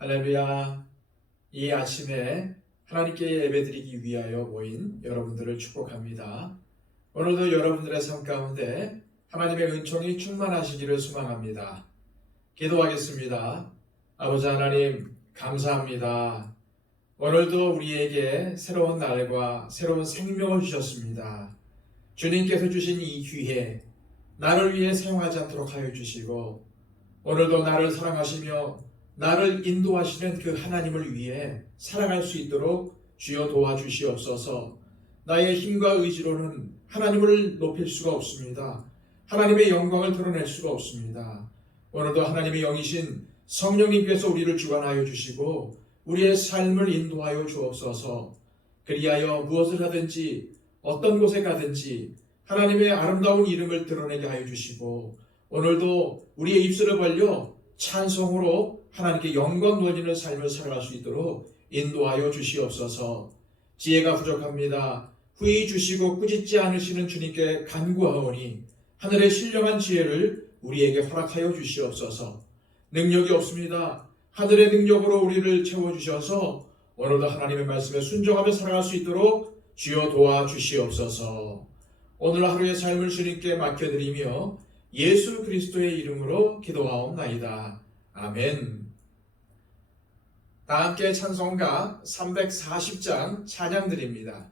할렐루야. 이 아침에 하나님께 예배드리기 위하여 모인 여러분들을 축복합니다. 오늘도 여러분들의 삶 가운데 하나님의 은총이 충만하시기를 소망합니다. 기도하겠습니다. 아버지 하나님, 감사합니다. 오늘도 우리에게 새로운 날과 새로운 생명을 주셨습니다. 주님께서 주신 이 기회, 나를 위해 사용하지 않도록 하여 주시고, 오늘도 나를 사랑하시며 나를 인도하시는 그 하나님을 위해 살아갈 수 있도록 주여 도와주시옵소서. 나의 힘과 의지로는 하나님을 높일 수가 없습니다. 하나님의 영광을 드러낼 수가 없습니다. 오늘도 하나님의 영이신 성령님께서 우리를 주관하여 주시고 우리의 삶을 인도하여 주옵소서. 그리하여 무엇을 하든지 어떤 곳에 가든지 하나님의 아름다운 이름을 드러내게 하여 주시고, 오늘도 우리의 입술을 벌려 찬송으로 하나님께 영광 돌리는 삶을 살아갈 수 있도록 인도하여 주시옵소서. 지혜가 부족합니다. 후히 주시고 꾸짖지 않으시는 주님께 간구하오니 하늘의 신령한 지혜를 우리에게 허락하여 주시옵소서. 능력이 없습니다. 하늘의 능력으로 우리를 채워주셔서 오늘도 하나님의 말씀에 순종하며 살아갈 수 있도록 주여 도와주시옵소서. 오늘 하루의 삶을 주님께 맡겨드리며 예수 그리스도의 이름으로 기도하옵나이다. 아멘. 다 함께 찬송가 340장 찬양 드립니다.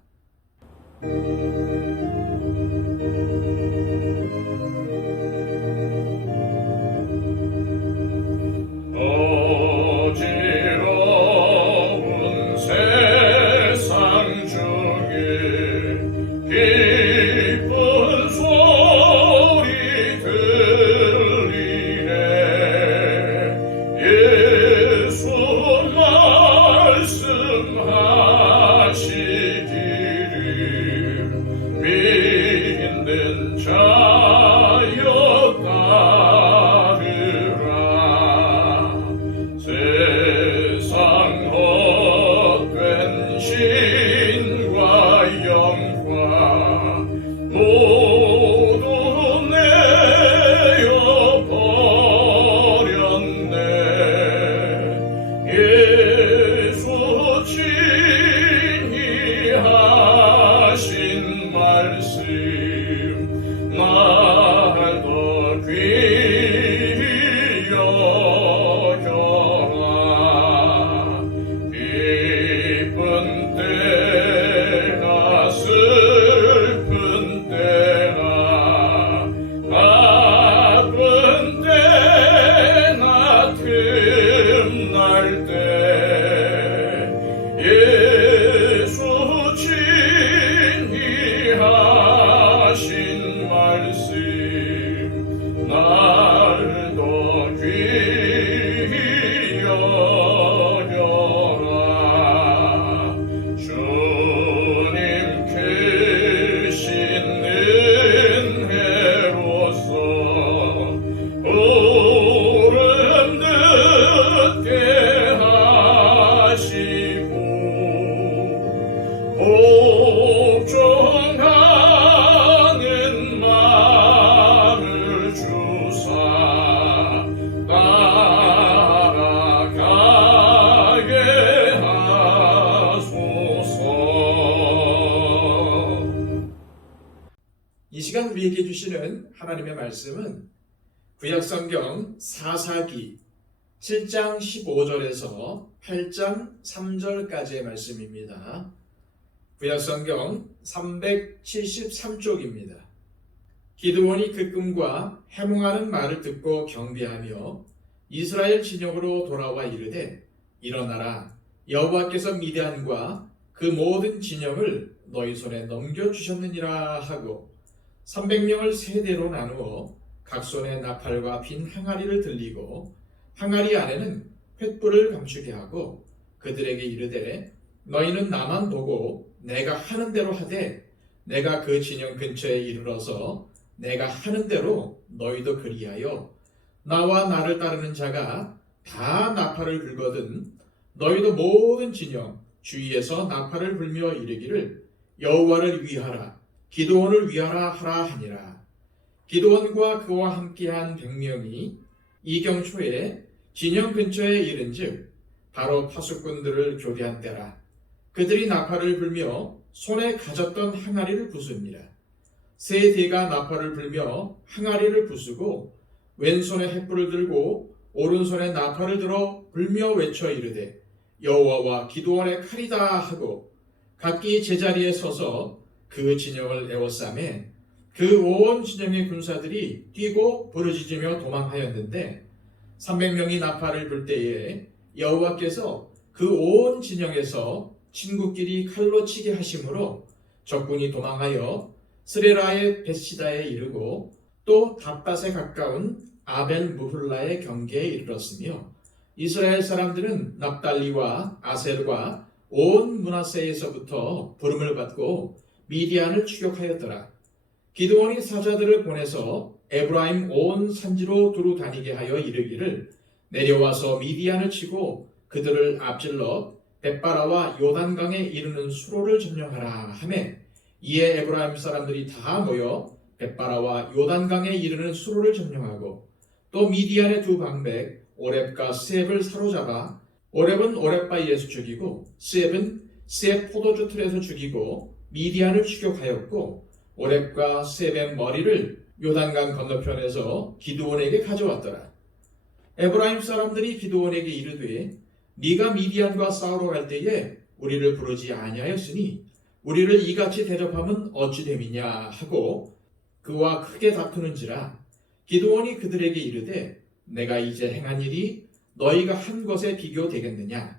어지러운 세상 중에 기쁜 소리 들리네. 예수 말씀하시기를 믿는 자여 따르라. 세상 헛된 신과 영과 모두 내어 버렸네. 예수 친히 하신 말씀 날 더 귀히 여겨라. 기쁜 때나 슬픈 때나 바쁜 때나 틈날 때 예수 친히 하신 말씀 날 더 귀히 여겨라. 주님 크신 은혜로서 오름 듣게 하시고 복종하는 마음을 주사 따라가게 하소서. 이 시간 우리에게 주시는 하나님의 말씀은 구약성경 사사기 7장 15절에서 8장 3절까지의 말씀입니다. 구약성경 373쪽입니다. 기드온이 그 꿈과 해몽하는 말을 듣고 경배하며 이스라엘 진영으로 돌아와 이르되, 일어나라, 여호와께서 미디안과 그 모든 진영을 너희 손에 넘겨주셨느니라 하고 300명을 세 대로 나누어 각 손에 나팔과 빈 항아리를 들리고 항아리 안에는 횃불을 감추게 하고 그들에게 이르되, 너희는 나만 보고 내가 하는 대로 하되 내가 그 진영 근처에 이르러서 내가 하는 대로 너희도 그리하여 나와 나를 따르는 자가 다 나팔을 불거든 너희도 모든 진영 주위에서 나팔을 불며 이르기를 여호와를 위하라, 기드온을 위하라 하라 하니라. 기드온과 그와 함께한 100명이 이경초에 진영 근처에 이른즉 바로 파수꾼들을 교대한 때라. 그들이 나팔을 불며 손에 가졌던 항아리를 부숩니다. 세 대가 나팔을 불며 항아리를 부수고 왼손에 횃불을 들고 오른손에 나팔을 들어 불며 외쳐 이르되 여호와와 기드온의 칼이다 하고 각기 제자리에 서서 그 진영을 에워싸매 그 온 진영의 군사들이 뛰고 부르짖으며 도망하였는데 300명이 나팔을 불 때에 여호와께서 그 온 진영에서 친구끼리 칼로 치게 하심으로 적군이 도망하여 스레라의 벳시다에 이르고 또 답밭에 가까운 아벨 무훌라의 경계에 이르렀으며 이스라엘 사람들은 납달리와 아셀과 온 므낫세에서부터 부름을 받고 미디안을 추격하였더라. 기드온이 사자들을 보내서 에브라임 온 산지로 두루 다니게 하여 이르기를 내려와서 미디안을 치고 그들을 앞질러 벳바라와 요단강에 이르는 수로를 점령하라 하매 이에 에브라임 사람들이 다 모여 벳바라와 요단강에 이르는 수로를 점령하고 또 미디안의 두 방백 오렙과 스앱을 사로잡아 오렙은 오렙바이에서 죽이고 스앱은 스앱 포도주 틀에서 죽이고 미디안을 추격하였고 오렙과 스앱의 머리를 요단강 건너편에서 기드온에게 가져왔더라. 에브라임 사람들이 기드온에게 이르되 네가 미디안과 싸우러 갈 때에 우리를 부르지 아니하였으니 우리를 이같이 대접함은 어찌 됨이냐 하고 그와 크게 다투는지라. 기드온이 그들에게 이르되 내가 이제 행한 일이 너희가 한 것에 비교되겠느냐.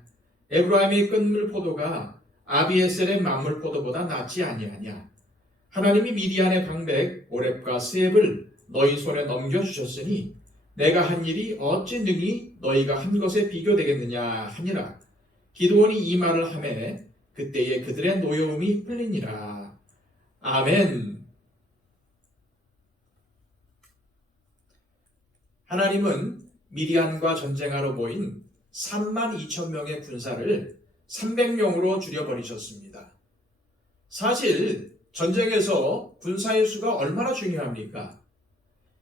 에브라임의 끈물 포도가 아비에셀의 만물 포도보다 낫지 아니하냐. 하나님이 미디안의 방백 오렙과 스앱을 너희 손에 넘겨주셨으니 내가 한 일이 어찌 능히 너희가 한 것에 비교되겠느냐 하니라. 기드온이 이 말을 하매 그때에 그들의 노여움이 풀리니라. 아멘. 하나님은 미디안과 전쟁하러 모인 32,000명의 군사를 300명으로 줄여버리셨습니다. 사실 전쟁에서 군사의 수가 얼마나 중요합니까?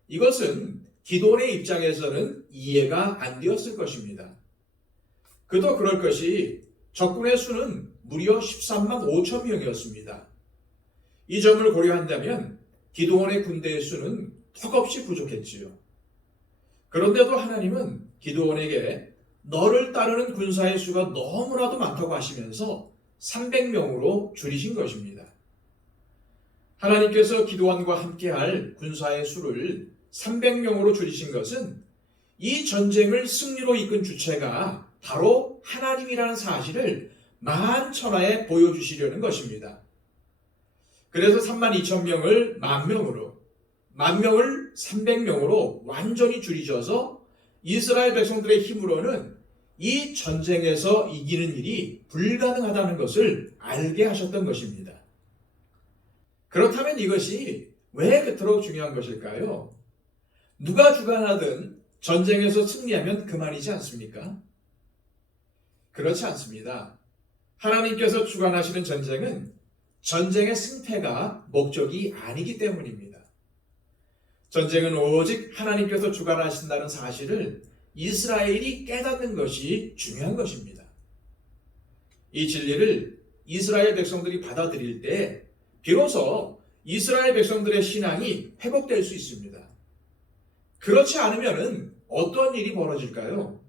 이것은 기드온의 입장에서는 이해가 안 되었을 것입니다. 그도 그럴 것이 적군의 수는 무려 13만 5천 명이었습니다. 이 점을 고려한다면 기드온의 군대의 수는 턱없이 부족했지요. 그런데도 하나님은 기드온에게 너를 따르는 군사의 수가 너무나도 많다고 하시면서 300명으로 줄이신 것입니다. 하나님께서 기드온과 함께할 군사의 수를 300명으로 줄이신 것은 이 전쟁을 승리로 이끈 주체가 바로 하나님이라는 사실을 만천하에 보여주시려는 것입니다. 그래서 32,000명을 10,000명으로, 10,000명을 300명으로 완전히 줄이셔서 이스라엘 백성들의 힘으로는 이 전쟁에서 이기는 일이 불가능하다는 것을 알게 하셨던 것입니다. 그렇다면 이것이 왜 그토록 중요한 것일까요? 누가 주관하든 전쟁에서 승리하면 그만이지 않습니까? 그렇지 않습니다. 하나님께서 주관하시는 전쟁은 전쟁의 승패가 목적이 아니기 때문입니다. 전쟁은 오직 하나님께서 주관하신다는 사실을 이스라엘이 깨닫는 것이 중요한 것입니다. 이 진리를 이스라엘 백성들이 받아들일 때 비로소 이스라엘 백성들의 신앙이 회복될 수 있습니다. 그렇지 않으면 어떤 일이 벌어질까요?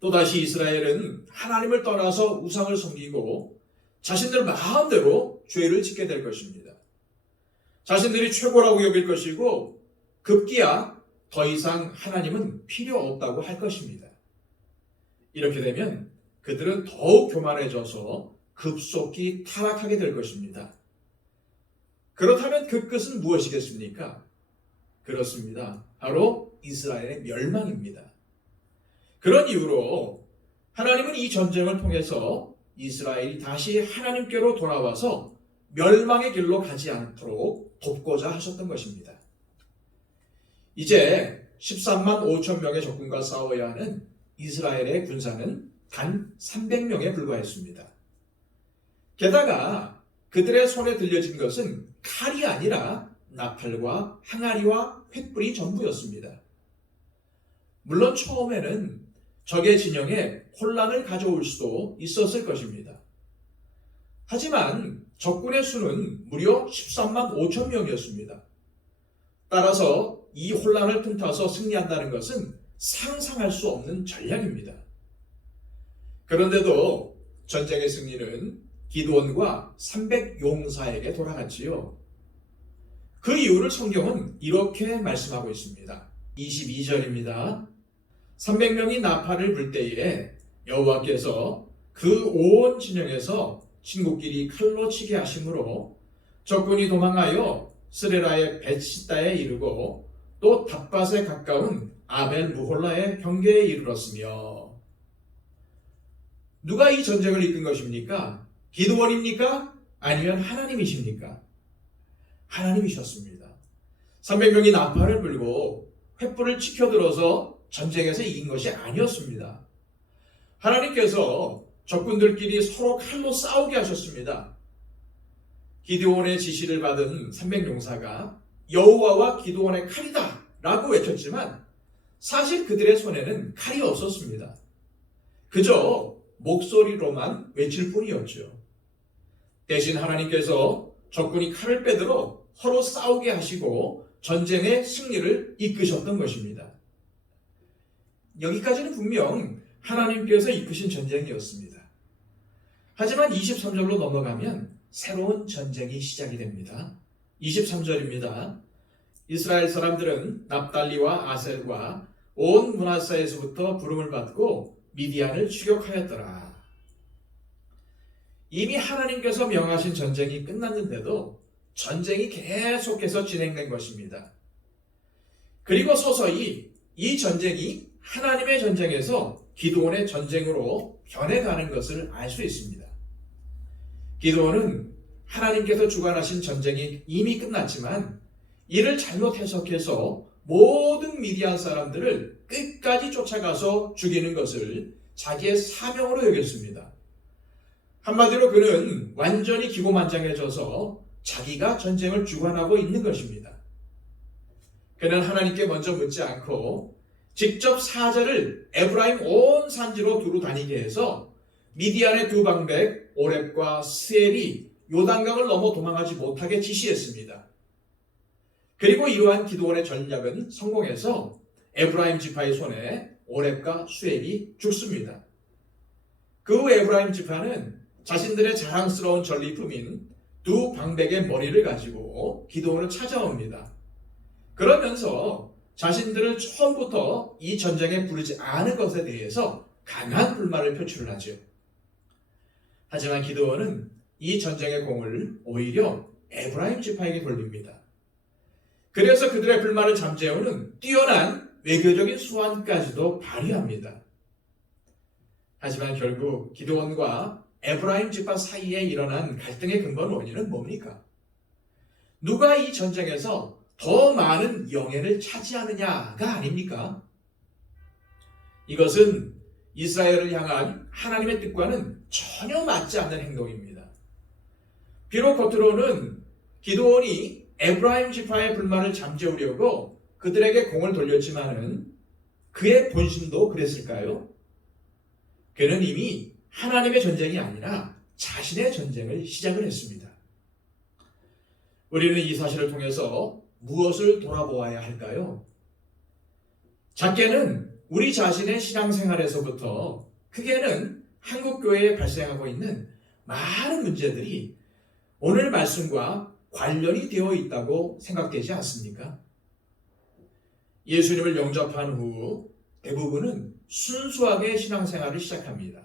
또다시 이스라엘은 하나님을 떠나서 우상을 섬기고 자신들 마음대로 죄를 짓게 될 것입니다. 자신들이 최고라고 여길 것이고 급기야 더 이상 하나님은 필요 없다고 할 것입니다. 이렇게 되면 그들은 더욱 교만해져서 급속히 타락하게 될 것입니다. 그렇다면 그 끝은 무엇이겠습니까? 그렇습니다. 바로 이스라엘의 멸망입니다. 그런 이유로 하나님은 이 전쟁을 통해서 이스라엘이 다시 하나님께로 돌아와서 멸망의 길로 가지 않도록 돕고자 하셨던 것입니다. 이제 13만 5천 명의 적군과 싸워야 하는 이스라엘의 군사는 단 300명에 불과했습니다. 게다가 그들의 손에 들려진 것은 칼이 아니라 나팔과 항아리와 횃불이 전부였습니다. 물론 처음에는 적의 진영에 혼란을 가져올 수도 있었을 것입니다. 하지만 적군의 수는 무려 13만 5천 명이었습니다. 따라서 이 혼란을 틈타서 승리한다는 것은 상상할 수 없는 전략입니다. 그런데도 전쟁의 승리는 기드온과 300용사에게 돌아갔지요. 그 이유를 성경은 이렇게 말씀하고 있습니다. 22절입니다. 300명이 나팔을 불 때에 여호와께서 그 온 진영에서 친구끼리 칼로 치게 하심으로 적군이 도망하여 스레라의 벳시다에 이르고 또 닷밭에 가까운 아벨 무홀라의 경계에 이르렀으며. 누가 이 전쟁을 이끈 것입니까? 기드온입니까? 아니면 하나님이십니까? 하나님이셨습니다. 300명이 나팔을 불고 횃불을 치켜들어서 전쟁에서 이긴 것이 아니었습니다. 하나님께서 적군들끼리 서로 칼로 싸우게 하셨습니다. 기드온의 지시를 받은 300용사가 여호와와 기드온의 칼이다 라고 외쳤지만 사실 그들의 손에는 칼이 없었습니다. 그저 목소리로만 외칠 뿐이었죠. 대신 하나님께서 적군이 칼을 빼들어 서로 싸우게 하시고 전쟁의 승리를 이끄셨던 것입니다. 여기까지는 분명 하나님께서 이끄신 전쟁이었습니다. 하지만 23절로 넘어가면 새로운 전쟁이 시작이 됩니다. 23절입니다. 이스라엘 사람들은 납달리와 아셀과 온 므낫사에서부터 부름을 받고 미디안을 추격하였더라. 이미 하나님께서 명하신 전쟁이 끝났는데도 전쟁이 계속해서 진행된 것입니다. 그리고 서서히 이 전쟁이 하나님의 전쟁에서 기드온의 전쟁으로 변해가는 것을 알 수 있습니다. 기드온은 하나님께서 주관하신 전쟁이 이미 끝났지만 이를 잘못 해석해서 모든 미디안 사람들을 끝까지 쫓아가서 죽이는 것을 자기의 사명으로 여겼습니다. 한마디로 그는 완전히 기고만장해져서 자기가 전쟁을 주관하고 있는 것입니다. 그는 하나님께 먼저 묻지 않고 직접 사자를 에브라임 온 산지로 두루 다니게 해서 미디안의 두 방백 오렙과 스엘이 요단강을 넘어 도망하지 못하게 지시했습니다. 그리고 이러한 기드온의 전략은 성공해서 에브라임 지파의 손에 오렙과 스엘이 죽습니다. 그 후 에브라임 지파는 자신들의 자랑스러운 전리품인 두 방백의 머리를 가지고 기드온을 찾아옵니다. 그러면서 자신들을 처음부터 이 전쟁에 부르지 않은 것에 대해서 강한 불만을 표출하죠. 하지만 기드온은 이 전쟁의 공을 오히려 에브라임 지파에게 돌립니다. 그래서 그들의 불만을 잠재우는 뛰어난 외교적인 수완까지도 발휘합니다. 하지만 결국 기드온과 에브라임 지파 사이에 일어난 갈등의 근본 원인은 뭡니까? 누가 이 전쟁에서 더 많은 영예를 차지하느냐가 아닙니까? 이것은 이스라엘을 향한 하나님의 뜻과는 전혀 맞지 않는 행동입니다. 비록 겉으로는 기드온이 에브라임 지파의 불만을 잠재우려고 그들에게 공을 돌렸지만은 그의 본심도 그랬을까요? 그는 이미 하나님의 전쟁이 아니라 자신의 전쟁을 시작을 했습니다. 우리는 이 사실을 통해서 무엇을 돌아보아야 할까요? 작게는 우리 자신의 신앙생활에서부터 크게는 한국교회에 발생하고 있는 많은 문제들이 오늘 말씀과 관련이 되어 있다고 생각되지 않습니까? 예수님을 영접한 후 대부분은 순수하게 신앙생활을 시작합니다.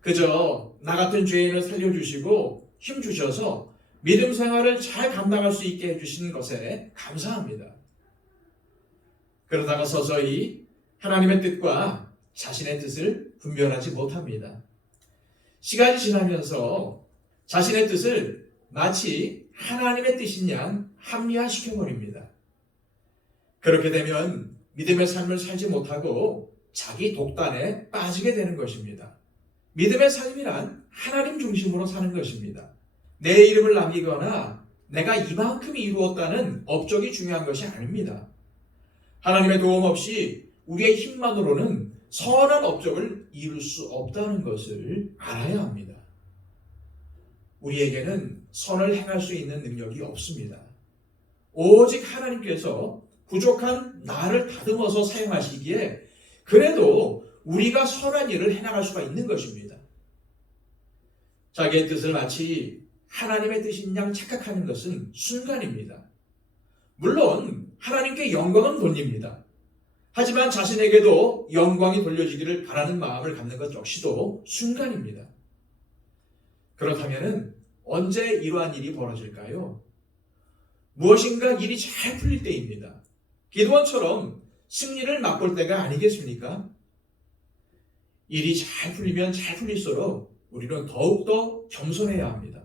그저 나 같은 죄인을 살려주시고 힘주셔서 믿음 생활을 잘 감당할 수 있게 해주신 것에 감사합니다. 그러다가 서서히 하나님의 뜻과 자신의 뜻을 분별하지 못합니다. 시간이 지나면서 자신의 뜻을 마치 하나님의 뜻인 양 합리화시켜버립니다. 그렇게 되면 믿음의 삶을 살지 못하고 자기 독단에 빠지게 되는 것입니다. 믿음의 삶이란 하나님 중심으로 사는 것입니다. 내 이름을 남기거나 내가 이만큼 이루었다는 업적이 중요한 것이 아닙니다. 하나님의 도움 없이 우리의 힘만으로는 선한 업적을 이룰 수 없다는 것을 알아야 합니다. 우리에게는 선을 행할 수 있는 능력이 없습니다. 오직 하나님께서 부족한 나를 다듬어서 사용하시기에 그래도 우리가 선한 일을 해나갈 수가 있는 것입니다. 자기의 뜻을 마치 하나님의 뜻인 양 착각하는 것은 순간입니다. 물론 하나님께 영광은 돌립니다. 하지만 자신에게도 영광이 돌려지기를 바라는 마음을 갖는 것 역시도 순간입니다. 그렇다면 언제 이러한 일이 벌어질까요? 무엇인가 일이 잘 풀릴 때입니다. 기드온처럼 승리를 맛볼 때가 아니겠습니까? 일이 잘 풀리면 잘 풀릴수록 우리는 더욱더 겸손해야 합니다.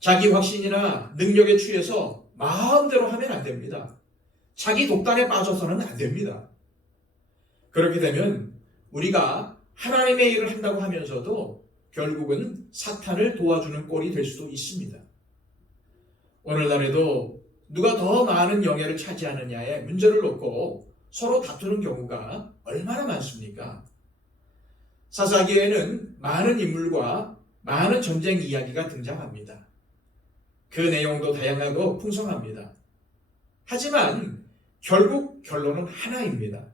자기 확신이나 능력에 취해서 마음대로 하면 안 됩니다. 자기 독단에 빠져서는 안 됩니다. 그렇게 되면 우리가 하나님의 일을 한다고 하면서도 결국은 사탄을 도와주는 꼴이 될 수도 있습니다. 오늘날에도 누가 더 많은 영예를 차지하느냐에 문제를 놓고 서로 다투는 경우가 얼마나 많습니까? 사사기에는 많은 인물과 많은 전쟁 이야기가 등장합니다. 그 내용도 다양하고 풍성합니다. 하지만 결국 결론은 하나입니다.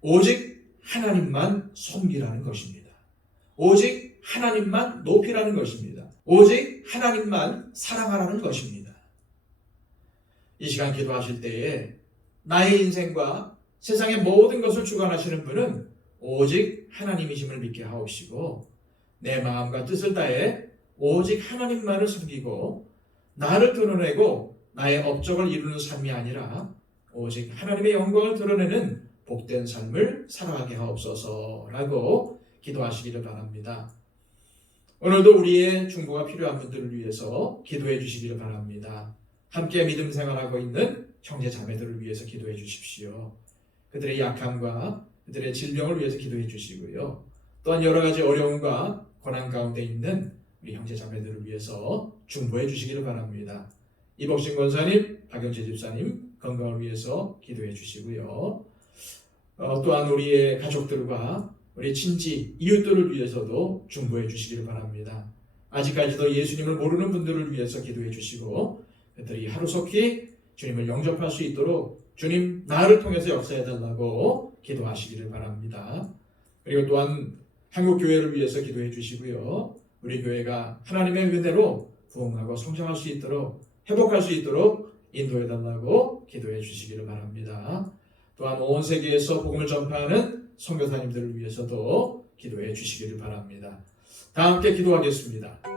오직 하나님만 섬기라는 것입니다. 오직 하나님만 높이라는 것입니다. 오직 하나님만 사랑하라는 것입니다. 이 시간 기도하실 때에 나의 인생과 세상의 모든 것을 주관하시는 분은 오직 하나님이심을 믿게 하옵시고 내 마음과 뜻을 다해 오직 하나님만을 섬기고 나를 드러내고 나의 업적을 이루는 삶이 아니라 오직 하나님의 영광을 드러내는 복된 삶을 살아가게 하옵소서라고 기도하시기를 바랍니다. 오늘도 우리의 중보가 필요한 분들을 위해서 기도해 주시기를 바랍니다. 함께 믿음 생활하고 있는 형제 자매들을 위해서 기도해 주십시오. 그들의 약함과 그들의 질병을 위해서 기도해 주시고요. 또한 여러 가지 어려움과 고난 가운데 있는 우리 형제 자매들을 위해서 중보해 주시기를 바랍니다. 이복신 권사님, 박영재 집사님 건강을 위해서 기도해 주시고요. 또한 우리의 가족들과 우리 친지, 이웃들을 위해서도 중보해 주시기를 바랍니다. 아직까지도 예수님을 모르는 분들을 위해서 기도해 주시고 그들이 하루속히 주님을 영접할 수 있도록 주님 나를 통해서 역사해달라고 기도하시기를 바랍니다. 그리고 또한 한국교회를 위해서 기도해 주시고요. 우리 교회가 하나님의 은혜로 부흥하고 성장할 수 있도록 회복할 수 있도록 인도해달라고 기도해 주시기를 바랍니다. 또한 온 세계에서 복음을 전파하는 선교사님들을 위해서도 기도해 주시기를 바랍니다. 다 함께 기도하겠습니다.